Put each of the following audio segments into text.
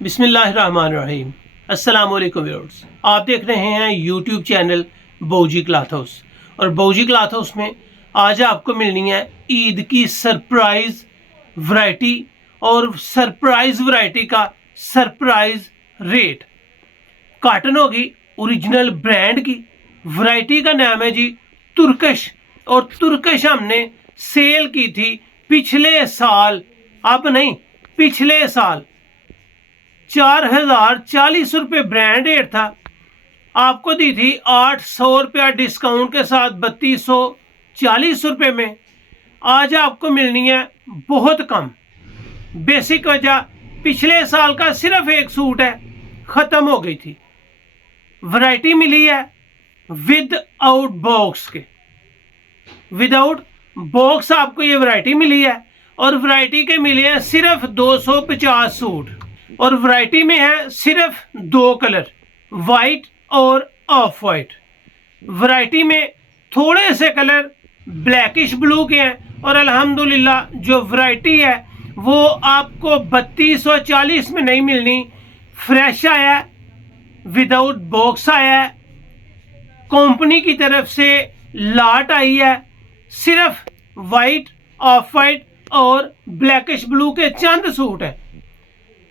बिस्मिल्लाहिर्रहमानिर्रहीम। अस्सलाम वालेकुम व्यूअर्स, आप देख रहे हैं यूट्यूब चैनल बौजी क्लॉथ हाउस। और बौजी क्लॉथ हाउस में आज आपको मिलनी है ईद की सरप्राइज वैरायटी और सरप्राइज वैरायटी का सरप्राइज रेट। कॉटन होगी ओरिजिनल ब्रांड की। वैरायटी का नाम है जी तुर्कश। और तुर्कश हमने सेल की थी पिछले साल, अब नहीं पिछले साल 4040 रुपये ब्रांड रेट था। आपको दी थी 800 रुपया डिस्काउंट के साथ 3240 रुपये में। आज आपको मिलनी है बहुत कम। बेसिक वजह पिछले साल का सिर्फ एक सूट है, ख़त्म हो गई थी। वैरायटी मिली है विद आउट बॉक्स के। विदाउट बॉक्स आपको ये वैरायटी मिली है और वैरायटी के मिले हैं सिर्फ 250 सूट। और वैरायटी में है सिर्फ दो कलर, वाइट और ऑफ वाइट। वैरायटी में थोड़े से कलर ब्लैकिश ब्लू के हैं। और अल्हम्दुलिल्लाह जो वैरायटी है वो आपको 3240 में नहीं मिलनी। फ्रेश आया है, विदाउट बॉक्स आया है, कंपनी की तरफ से लाट आई है। सिर्फ वाइट, ऑफ वाइट और ब्लैकिश ब्लू के चंद सूट है,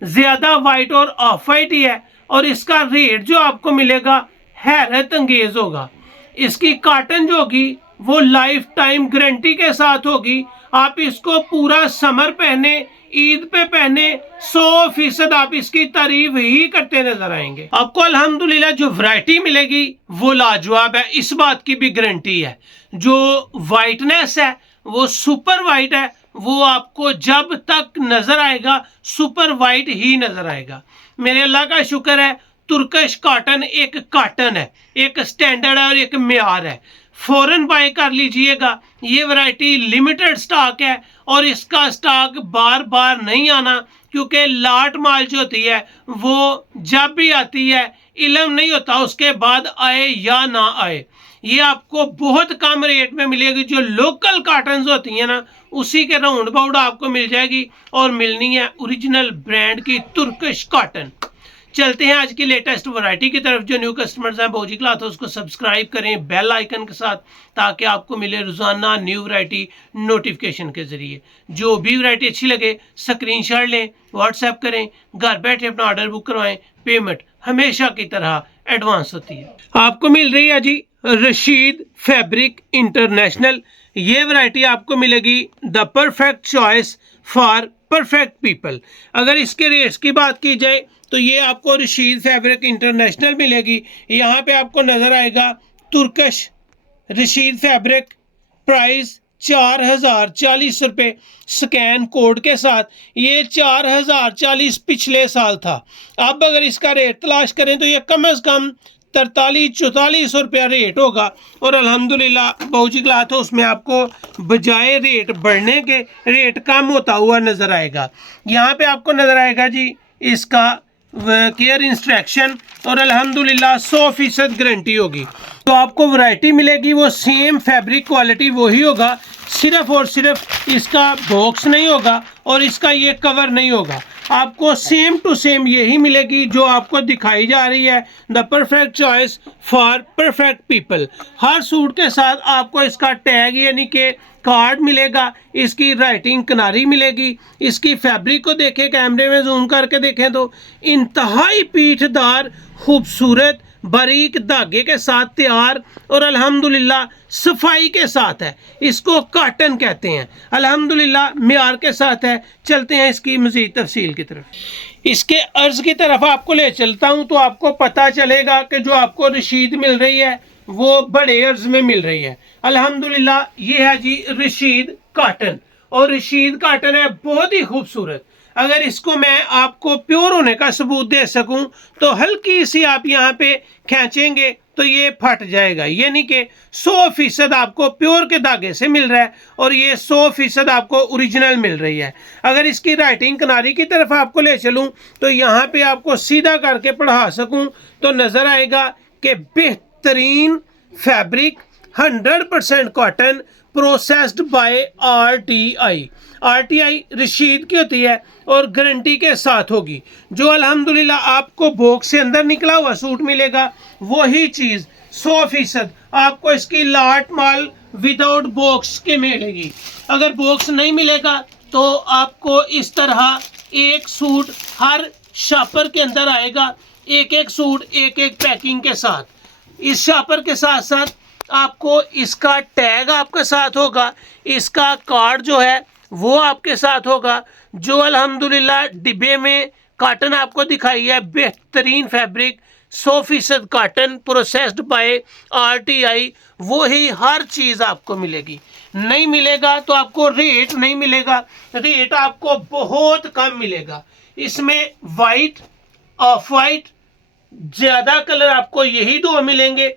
ज्यादा वाइट और ऑफ वाइट ही है। और इसका रेट जो आपको मिलेगा हैरत अंगेज होगा। इसकी कॉटन जो होगी वो लाइफ टाइम गारंटी के साथ होगी। आप इसको पूरा समर पहने, ईद पे पहने, 100% आप इसकी तारीफ ही करते नजर आएंगे। आपको अल्हम्दुलिल्लाह जो वैरायटी मिलेगी वो लाजवाब है, इस बात की भी गारंटी है। जो वाइटनेस है वो सुपर वाइट है, वो आपको जब तक नजर आएगा सुपर वाइट ही नजर आएगा। मेरे अल्लाह का शुक्र है, तुर्कश कॉटन एक कॉटन है, एक स्टैंडर्ड है और एक मेयार है। फौरन बाय कर लीजिएगा। ये वैरायटी लिमिटेड स्टॉक है और इसका स्टॉक बार बार नहीं आना, क्योंकि लाट माल जो होती है वो जब भी आती है इल्म नहीं होता उसके बाद आए या ना आए। ये आपको बहुत कम रेट में मिलेगी। जो लोकल कॉटन्स होती हैं ना उसी के राउंड अबाउट आपको मिल जाएगी। और मिलनी है ओरिजिनल ब्रांड की तुर्कश कॉटन। चलते हैं आज की लेटेस्ट वैरायटी की तरफ। जो न्यू कस्टमर्स हैं बौजी क्लॉथ हाउस उसको सब्सक्राइब करें बेल आइकन के साथ, ताकि आपको मिले रोजाना न्यू वैरायटी नोटिफिकेशन के जरिए। जो भी वैरायटी अच्छी लगे स्क्रीनशॉट लें, व्हाट्सएप करें, घर बैठे अपना ऑर्डर बुक करवाएं। पेमेंट हमेशा की तरह एडवांस होती है। आपको मिल रही है जी रशीद फैब्रिक इंटरनेशनल। ये वैरायटी आपको मिलेगी the perfect choice for perfect people. अगर इसके रेट्स की बात की जाए तो ये आपको रशीद फैब्रिक इंटरनेशनल मिलेगी। यहाँ पे आपको नजर आएगा तुर्कश रशीद फैब्रिक, प्राइस 4040 रुपये स्कैन कोड के साथ। ये 4040 पिछले साल था। अब अगर इसका रेट तलाश करें तो ये कम से कम 43-44 रुपया रेट होगा। और अल्हम्दुलिल्लाह बौजी क्लॉथ हाउस में आपको बजाय रेट बढ़ने के रेट कम होता हुआ नजर आएगा। यहाँ पे आपको नजर आएगा जी इसका केयर इंस्ट्रक्शन और अल्हम्दुलिल्लाह 100% गारंटी होगी। तो आपको वैरायटी मिलेगी वो सेम फैब्रिक क्वालिटी वही होगा, सिर्फ और सिर्फ इसका बॉक्स नहीं होगा और इसका ये कवर नहीं होगा। आपको सेम टू सेम यही मिलेगी जो आपको दिखाई जा रही है, the perfect choice for perfect people. Her suit के साथ आपको इसका टैग यानी कि कार्ड मिलेगा, इसकी राइटिंग किनारी मिलेगी। इसकी फैब्रिक को देखें, कैमरे में जूम करके देखें तो इंतहाई पीठदार खूबसूरत बारीक धागे के साथ तैयार और अल्हम्दुलिल्लाह सफाई के साथ है। इसको कॉटन कहते हैं, अल्हम्दुलिल्लाह मेयार के साथ है। चलते हैं इसकी मज़ीद तफसील की तरफ। इसके अर्ज की तरफ आपको ले चलता हूं तो आपको पता चलेगा कि जो आपको रशीद मिल रही है वो बड़े अर्ज में मिल रही है। अल्हम्दुलिल्लाह ये है जी रशीद कॉटन। और रशीद कॉटन है बहुत ही खूबसूरत। अगर इसको मैं आपको प्योर होने का सबूत दे सकूं तो हल्की सी आप यहाँ पे खींचेंगे तो ये फट जाएगा। यानी कि 100% आपको प्योर के धागे से मिल रहा है और ये 100% आपको ओरिजिनल मिल रही है। अगर इसकी राइटिंग किनारी की तरफ आपको ले चलूं तो यहाँ पे आपको सीधा करके पढ़ा सकूं तो नजर आएगा कि बेहतरीन fabric 100% cotton, processed bye RTI. RTI Rashid की होती है और गारंटी के साथ होगी। जो अल्हम्दुलिल्लाह आपको बॉक्स से अंदर निकला हुआ सूट मिलेगा, वही चीज़ 100% आपको इसकी लाट माल विदाउट बॉक्स के मिलेगी। अगर बॉक्स नहीं मिलेगा तो आपको इस तरह एक सूट हर शॉपर के अंदर आएगा, एक एक सूट एक एक पैकिंग के साथ। इस शॉपर के साथ साथ आपको इसका टैग आपके साथ होगा, इसका कार्ड जो है वो आपके साथ होगा। जो अल्हम्दुलिल्लाह डिब्बे में काटन आपको दिखाई है, बेहतरीन fabric 100% cotton processed bye RTI, वो ही हर चीज़ आपको मिलेगी। नहीं मिलेगा तो आपको रेट नहीं मिलेगा, रेट आपको बहुत कम मिलेगा। इसमें वाइट, ऑफ वाइट, ज़्यादा कलर आपको यही दो मिलेंगे।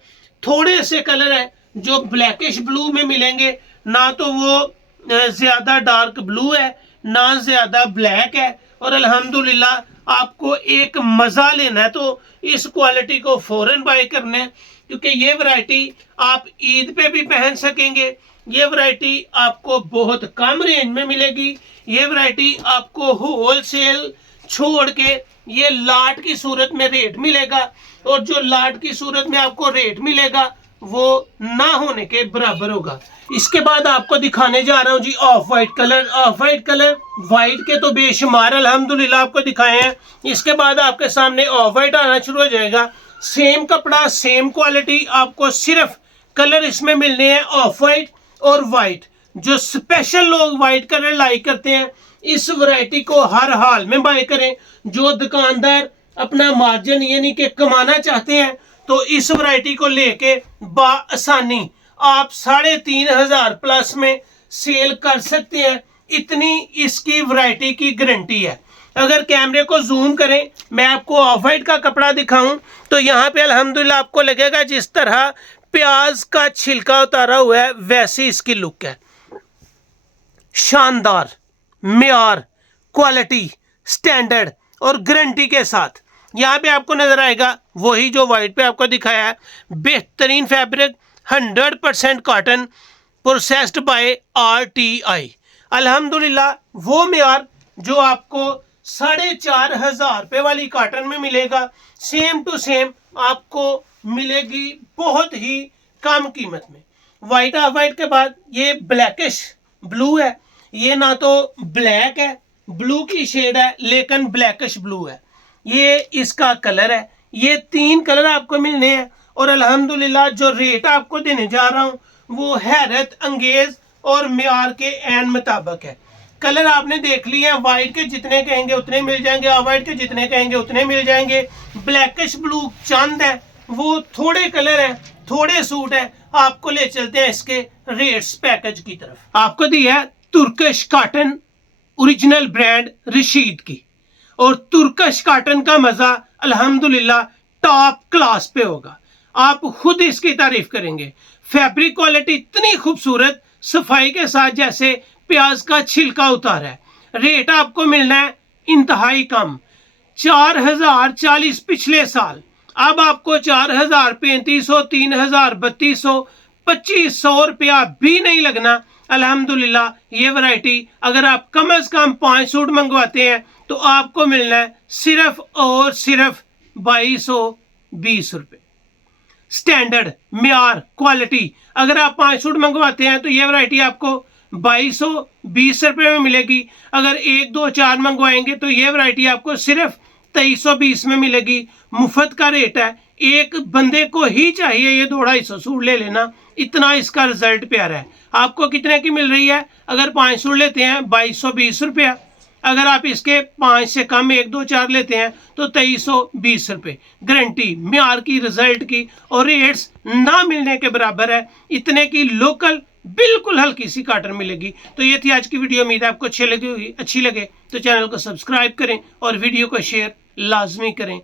थोड़े से कलर हैं जो ब्लैकिश ब्लू में मिलेंगे, ना तो वो ज़्यादा डार्क ब्लू है ना ज़्यादा ब्लैक है। और अल्हम्दुलिल्लाह आपको एक मज़ा लेना है तो इस क्वालिटी को फ़ौरन बाय करना है, क्योंकि ये वैरायटी आप ईद पे भी पहन सकेंगे। ये वैरायटी आपको बहुत कम रेंज में मिलेगी। ये वैरायटी आपको होल सेल छोड़ के ये लाट की सूरत में रेट मिलेगा, और जो लाट की सूरत में आपको रेट मिलेगा वो ना होने के बराबर होगा। इसके बाद आपको दिखाने जा रहा हूँ जी off white colour. Off white colour white के तो बेशुमार अल्हम्दुलिल्लाह आपको दिखाए हैं। इसके बाद आपके सामने ऑफ वाइट आना शुरू हो जाएगा। सेम कपड़ा सेम क्वालिटी, आपको सिर्फ कलर इसमें मिलने हैं ऑफ वाइट और वाइट। जो स्पेशल लोग वाइट कलर लाइक करते हैं, इस वैरायटी को हर हाल में बाय करें। जो दुकानदार अपना मार्जिन यानी कि कमाना चाहते हैं तो इस वैरायटी को लेके बाआसानी आप 3,500 प्लस में सेल कर सकते हैं। इतनी इसकी वैरायटी की गारंटी है। अगर कैमरे को जूम करें, मैं आपको ऑफ वाइट का कपड़ा दिखाऊं तो यहाँ पे अल्हम्दुलिल्लाह आपको लगेगा जिस तरह प्याज का छिलका उतारा हुआ है, वैसी इसकी लुक है। शानदार मेयार, क्वालिटी, स्टैंडर्ड और गारंटी के साथ यहाँ पे आपको नजर आएगा वही जो वाइट पे आपको दिखाया है। बेहतरीन fabric 100% cotton processed bye RTI. अल्हम्दुलिल्लाह वो मेयार जो आपको 4,500 रुपये वाली कॉटन में मिलेगा, सेम टू सेम आपको मिलेगी बहुत ही कम कीमत में। वाइट ऑफ वाइट के बाद ये ब्लैकिश ब्लू है। ये ना तो ब्लैक है, ब्लू की शेड है लेकिन ब्लैकिश ब्लू है। ये इसका कलर है। ये 3 कलर आपको मिलने हैं और अल्हम्दुलिल्लाह जो रेट आपको देने जा रहा हूँ वो हैरत अंगेज और मेयार के एन मुताबिक है। कलर आपने देख लिए हैं, वाइट के जितने कहेंगे उतने मिल जाएंगे, ऑफ वाइट के जितने कहेंगे उतने मिल जाएंगे। ब्लैकिश ब्लू चंद है, वो थोड़े कलर हैं, थोड़े सूट है। आपको ले चलते हैं इसके रेट्स पैकेज की तरफ। आपको दिया है Turkish cotton original brand Rashid की, और तुर्किश कॉटन का मजा अल्हम्दुलिल्लाह टॉप क्लास पे होगा। आप खुद इसकी तारीफ करेंगे। फैब्रिक क्वालिटी इतनी खूबसूरत, सफाई के साथ जैसे प्याज का छिलका उतारा है। रेट आपको मिलना है इंतहाई कम, 4,040 पिछले साल, अब आपको 4,000, 3,500, 3,000, 3,200, 2,500 रुपया भी नहीं लगना। अल्हम्दुलिल्लाह ये वैरायटी अगर आप कम से कम 5 सूट मंगवाते हैं तो आपको मिलना है सिर्फ और सिर्फ 2,220 रुपये। स्टैंडर्ड मेयार क्वालिटी अगर आप 5 सूट मंगवाते हैं तो ये वैरायटी आपको 2,220 रुपये में मिलेगी। अगर 1, 2, 4 मंगवाएंगे तो ये वैरायटी आपको सिर्फ 2,320 में मिलेगी। मुफ्त का रेट है। एक बंदे को ही चाहिए ये 250 सूट ले लेना, इतना इसका रिजल्ट प्यारा है। आपको कितने की मिल रही है? अगर 5 सूट लेते हैं 2,220 रुपया, अगर आप इसके 5 से कम 1, 2, 4 लेते हैं तो 2,320 रुपये। गारंटी मेयार की, रिजल्ट की, और रेट्स ना मिलने के बराबर है। इतने की लोकल बिल्कुल हल्की सी कॉटन मिलेगी। तो ये थी आज की वीडियो। उम्मीद है आपको अच्छी लगी होगी। अच्छी लगे तो चैनल को सब्सक्राइब करें और वीडियो को शेयर लाजमी करें।